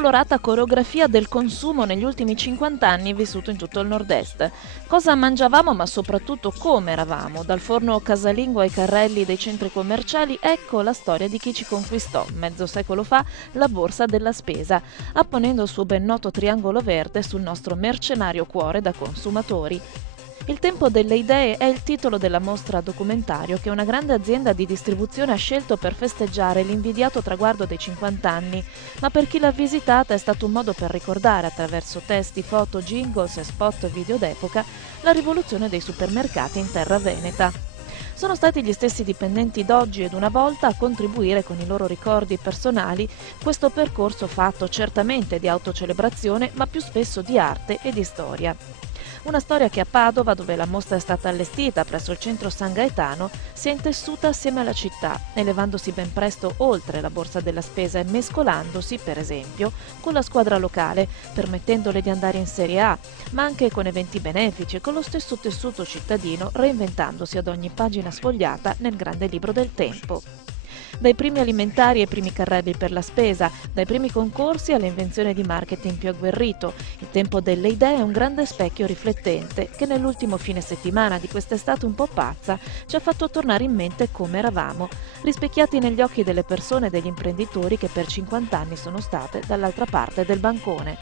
colorata coreografia del consumo negli ultimi 50 anni vissuto in tutto il nord-est. Cosa mangiavamo, ma soprattutto come eravamo, dal forno casalingo ai carrelli dei centri commerciali, ecco la storia di chi ci conquistò, mezzo secolo fa, la borsa della spesa, apponendo il suo ben noto triangolo verde sul nostro mercenario cuore da consumatori. Il tempo delle idee è il titolo della mostra documentario che una grande azienda di distribuzione ha scelto per festeggiare l'invidiato traguardo dei 50 anni, ma per chi l'ha visitata è stato un modo per ricordare, attraverso testi, foto, jingles e spot video d'epoca, la rivoluzione dei supermercati in terra veneta. Sono stati gli stessi dipendenti d'oggi ed una volta a contribuire con i loro ricordi personali questo percorso fatto certamente di autocelebrazione, ma più spesso di arte e di storia. Una storia che a Padova, dove la mostra è stata allestita presso il centro San Gaetano, si è intessuta assieme alla città, elevandosi ben presto oltre la borsa della spesa e mescolandosi, per esempio, con la squadra locale, permettendole di andare in Serie A, ma anche con eventi benefici e con lo stesso tessuto cittadino, reinventandosi ad ogni pagina sfogliata nel grande libro del tempo. Dai primi alimentari ai primi carrelli per la spesa, dai primi concorsi alle invenzioni di marketing più agguerrito, il tempo delle idee è un grande specchio riflettente che nell'ultimo fine settimana di quest'estate un po' pazza ci ha fatto tornare in mente come eravamo, rispecchiati negli occhi delle persone e degli imprenditori che per 50 anni sono state dall'altra parte del bancone.